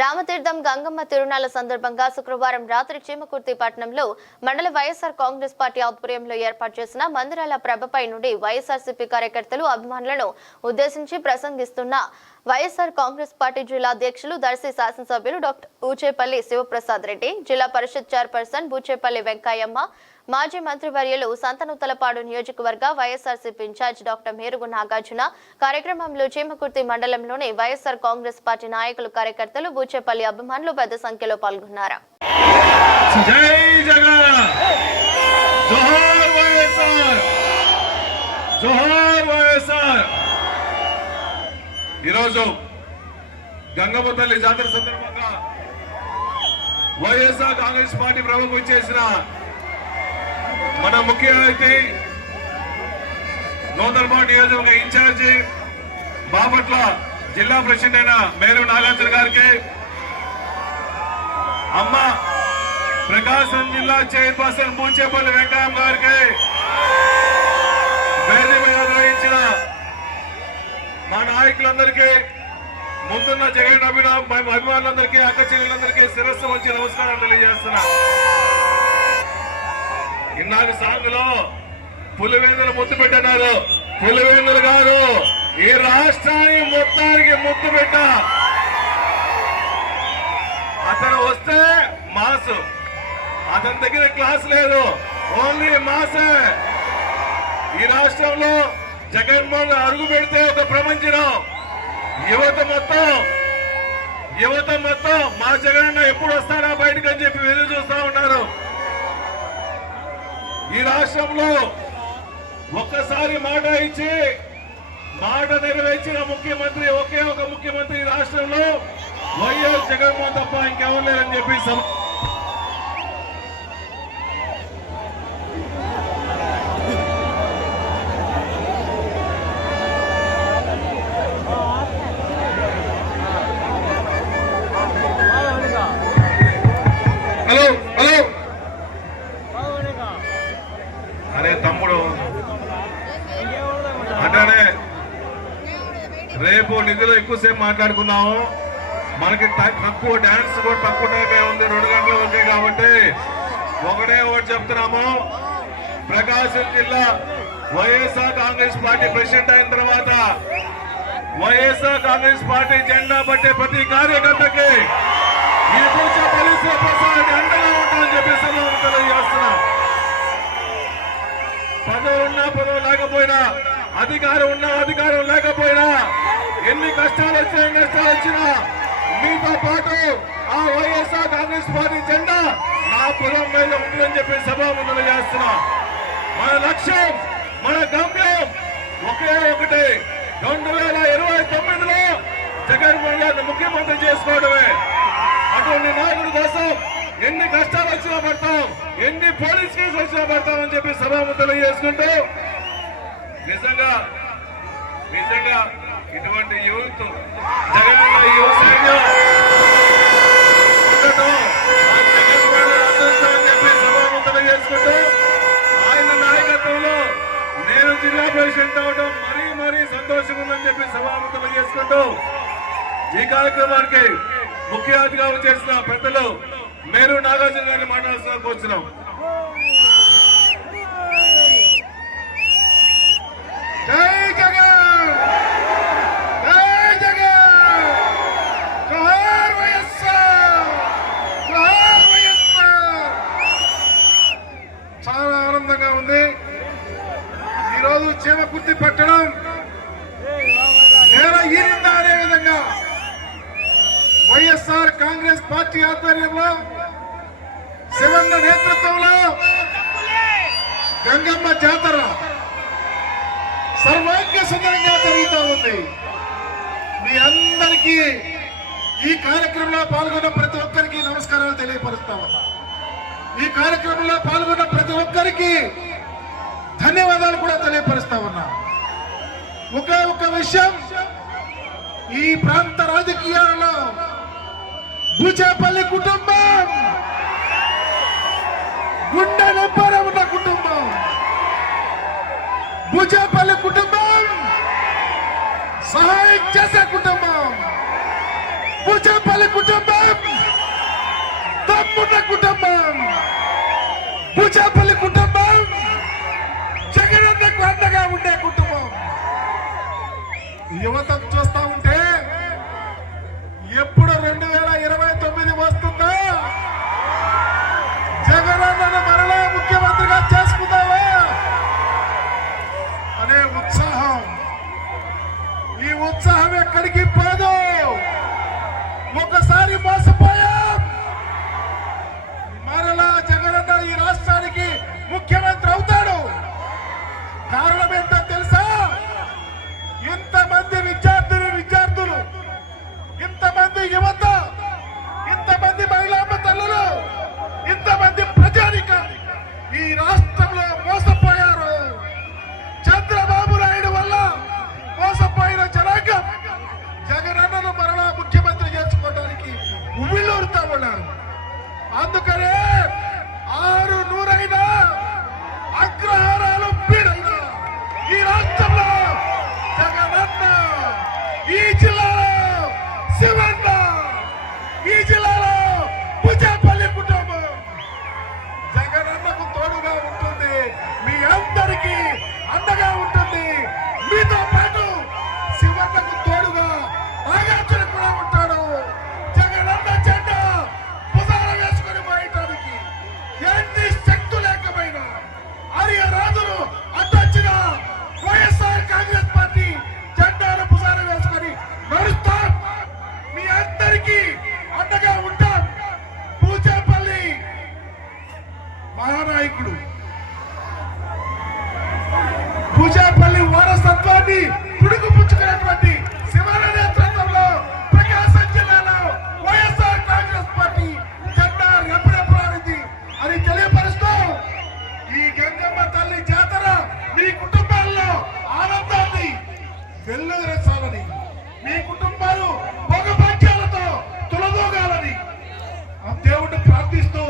రామతీర్థం గంగమ్మ తిరునాళ్ల సందర్భంగా శుక్రవారం రాత్రి చీమకుర్తి పట్టణంలో మండల వైఎస్ఆర్ కాంగ్రెస్ పార్టీ ఆధ్వర్యంలో ఏర్పాటు చేసిన మందిరాల ప్రభపై నుండి వైఎస్ఆర్సీపీ కార్యకర్తలు అభిమానులను ఉద్దేశించి ప్రసంగిస్తున్న వైఎస్ఆర్ కాంగ్రెస్ పార్టీ జిల్లా అధ్యక్షులు దర్శి శాసనసభ్యులు డాక్టర్ బూచేపల్లి శివప్రసాద్ రెడ్డి, జిల్లా పరిషత్ చైర్పర్సన్ బూచేపల్లి వెంకయ్యమ్మ, మాజీ మంత్రివర్యులు సంతనూతలపాడు నియోజకవర్గ వైఎస్ఆర్సీపీ ఇన్ఛార్జ్ డాక్టర్ మేరుగు నాగార్జున కార్యక్రమంలో చీమకుర్తి మండలంలోని వైఎస్ఆర్ కాంగ్రెస్ పార్టీ నాయకులు, కార్యకర్తలు, బూచేపల్లి అభిమానులు పెద్ద సంఖ్యలో పాల్గొన్నారు. ఈరోజు గంగమ్మ తల్లి జాతర సందర్భంగా వైఎస్ఆర్ కాంగ్రెస్ పార్టీ ప్రభుత్వం చేసిన మన ముఖ్య అతిథి నూతలపాడు నియోజకవర్గ ఇన్ఛార్జి బాపట్ల జిల్లా ప్రెసిడెంట్ అయిన మేరు నాగార్జున గారికి, అమ్మ ప్రకాశం జిల్లా చైర్పర్సన్ బూచేపల్లి వెంకయ్య గారికి, వేదిక మీద నిర్వహించిన మా నాయకులందరికీ, ముందున్న జగన్ అభిమానులందరికీ, అక్క చెల్లెలందరికీ శిరస్సు వచ్చి నమస్కారం తెలియజేస్తున్నా. ఇన్నాళ్ళు సాంగులో పులివేందులు ముద్దు పెట్టన్నారు. పులివేందులు కాదు, ఈ రాష్ట్రానికి మొత్తానికి ముద్దు పెట్ట. అతను వస్తే మాసు, అతని దగ్గర క్లాస్ లేదు, ఓన్లీ మాసే. ఈ రాష్ట్రంలో జగన్మోహన్ అడుగు పెడితే ఒక ప్రపంచం, యువత మొత్తం మా జగన్ ఎప్పుడు వస్తారా బయటకు అని చెప్పి ఎదురు చూస్తా ఉన్నారు. ఈ రాష్ట్రంలో ఒక్కసారి మాట ఇచ్చి మాట నెరవేర్చిన ముఖ్యమంత్రి ఒకే ఒక ముఖ్యమంత్రి ఈ రాష్ట్రంలో వైఎస్ జగన్మోహన్ తప్ప ఇంకెవరు లేరని చెప్పి తమ్ముడు అంటే రేపు నిధులు ఎక్కువసేపు మాట్లాడుకున్నాము. మనకి తక్కువ డాన్స్ కూడా తక్కువ టైమే ఉంది, 2 గంటలు ఉంటాయి కాబట్టి ఒకటే చెప్తున్నాము. ప్రకాశం జిల్లా వైఎస్ఆర్ కాంగ్రెస్ పార్టీ ప్రెసిడెంట్ అయిన తర్వాత వైఎస్ఆర్ కాంగ్రెస్ పార్టీ జెండా పట్టే ప్రతి కార్యకర్తకి ఈ బూచేపల్లి శివప్రసాద్ అండగా ఉంటామని చెప్పి తెలియజేస్తున్నాం. పదవి ఉన్నా పదవి లేకపోయినా, అధికారం ఉన్నా అధికారం లేకపోయినా, ఎన్ని కష్టాలు వచ్చినా మీతో పాటు ఆ వైఎస్ఆర్ కాంగ్రెస్ పార్టీ జెండా నా పొలం మీద ఉంటుందని చెప్పి సభాముఖులు చేస్తున్నా. మన లక్ష్యం, మన గమ్యం ఒకే ఒకటి, 2029లో జగన్మోహన్ గారిని ముఖ్యమంత్రి చేసుకోవడమే. అటువంటి నాయకుడి కోసం ఎన్ని కష్టాలు వచ్చినా పడతాం, ఎన్ని పోలీస్ కేసులు వచ్చినా పడతామని చెప్పి సభాముఖులు చేసుకుంటూ, నిజంగా ఇటువంటి యూత్ జగన్ యువ సైన్యం చెప్పి సభాముఖులు చేసుకుంటూ, ఆయన నాయకత్వంలో నేను జిల్లా ప్రెసిడెంట్ అవడం మరీ సంతోషంగా ఉందని చెప్పి సభాముఖులు చేసుకుంటూ, ఈ కార్యక్రమానికి ముఖ్య అతిథిగా చేసిన పెద్దలు మేరు నాగార్జున గారిని మాట్లాడాల్సిన కోరుతున్నాం. జై జగన్, జై జగన్, జోహార్ వైఎస్ఆర్, జోహార్ వైఎస్ఆర్. చాలా ఆనందంగా ఉంది. ఈరోజు చీమకుర్తి పట్టణం నేల ఈరిందా అనే విధంగా వైఎస్ఆర్ కాంగ్రెస్ పార్టీ ఆధ్వర్యంలో శివన్న నేతృత్వంలో గంగమ్మ జాతర సర్వాంగ సుందరంగా జరుగుతూ ఉంది. మీ అందరికీ ఈ కార్యక్రమంలో పాల్గొన్న ప్రతి ఒక్కరికి నమస్కారాలు తెలియపరుస్తా ఉన్నా. ఈ కార్యక్రమంలో పాల్గొన్న ప్రతి ఒక్కరికి ధన్యవాదాలు కూడా తెలియపరుస్తా ఉన్నా. ఒక విషయం, ఈ ప్రాంత రాజకీయాలలో బూచేపల్లి కుటుంబం గుండె నొప్పర ఉన్న కుటుంబం. బూచేపల్లి కుటుంబం సహాయం చేసే కుటుంబం. బూచేపల్లి కుటుంబం ఇప్పుడు 2029 వస్తుందా? జగనన్నను మరలా ముఖ్యమంత్రిగా చేసుకుందావా అనే ఉత్సాహం, ఈ ఉత్సాహం ఎక్కడికి పోదు. ఒకసారి మోసపోయాం, మరలా జగనన్న ఈ రాష్ట్రానికి ముఖ్యమంత్రి అవుతాడు. కారణం ఏంటో తెలుసా? ఇంతమంది విద్యార్థులు, ఇంతమంది యువత, ఇంతమంది మహిళా తల్లులు, ఇంతమంది ప్రజానికం ఈ రాష్ట్రంలో మోసపోయారు. చంద్రబాబు నాయుడు వల్ల మోసపోయిన జనాంగం జగనన్నను మరలా ముఖ్యమంత్రి చేసుకోవడానికి ఉవ్విళ్ళూరుతా ఉన్నారు. అందుకనే 6 నూరైనా అగ్రహారాలు పీడైనా ఈ రాష్ట్రంలో జగనన్న, ఈ జిల్లాలో శివన్న, ఈ జిల్లాలో పూజాపల్లి కుటుంబం జగనన్నకు తోడుగా ఉంటుంది, మీ అందరికీ అండగా ఉంటుంది. మీతో పాటు శివన్నకు తోడుగా నాగార్జున కూడా ఉంటాడు. జగనన్న జెండా భుజాన వేసుకొని పోయటానికి ఎన్ని శక్తులేకమైనా ఆర్య రాజులు అడ్డొచ్చిన వైఎస్ఆర్ కాంగ్రెస్ పార్టీ జెండాను భుజాన వేసుకొని నడుస్తాం. మీ అందరికీ అండగా ఉంటాం. పూజాపల్లి మహానాయకుడు, పూజాపల్లి వారసత్వాన్ని పుడుకు పుచ్చుకున్నటువంటి శివన్న నేతృత్వంలో ప్రకాశం జిల్లాలో వైఎస్ఆర్ కాంగ్రెస్ పార్టీ జెండా రెపరెపలాడింది అని తెలియపరుస్తూ ఈ గంగమ్మ తల్లి జాతర మీ కుటుంబాల్లో ఆనందాన్ని వెల్లువరించాలని, మీ కుటుంబాలు భోగభాగ్యాలతో తొలదూగాలని ఆ దేవుడిని ప్రార్థిస్తూ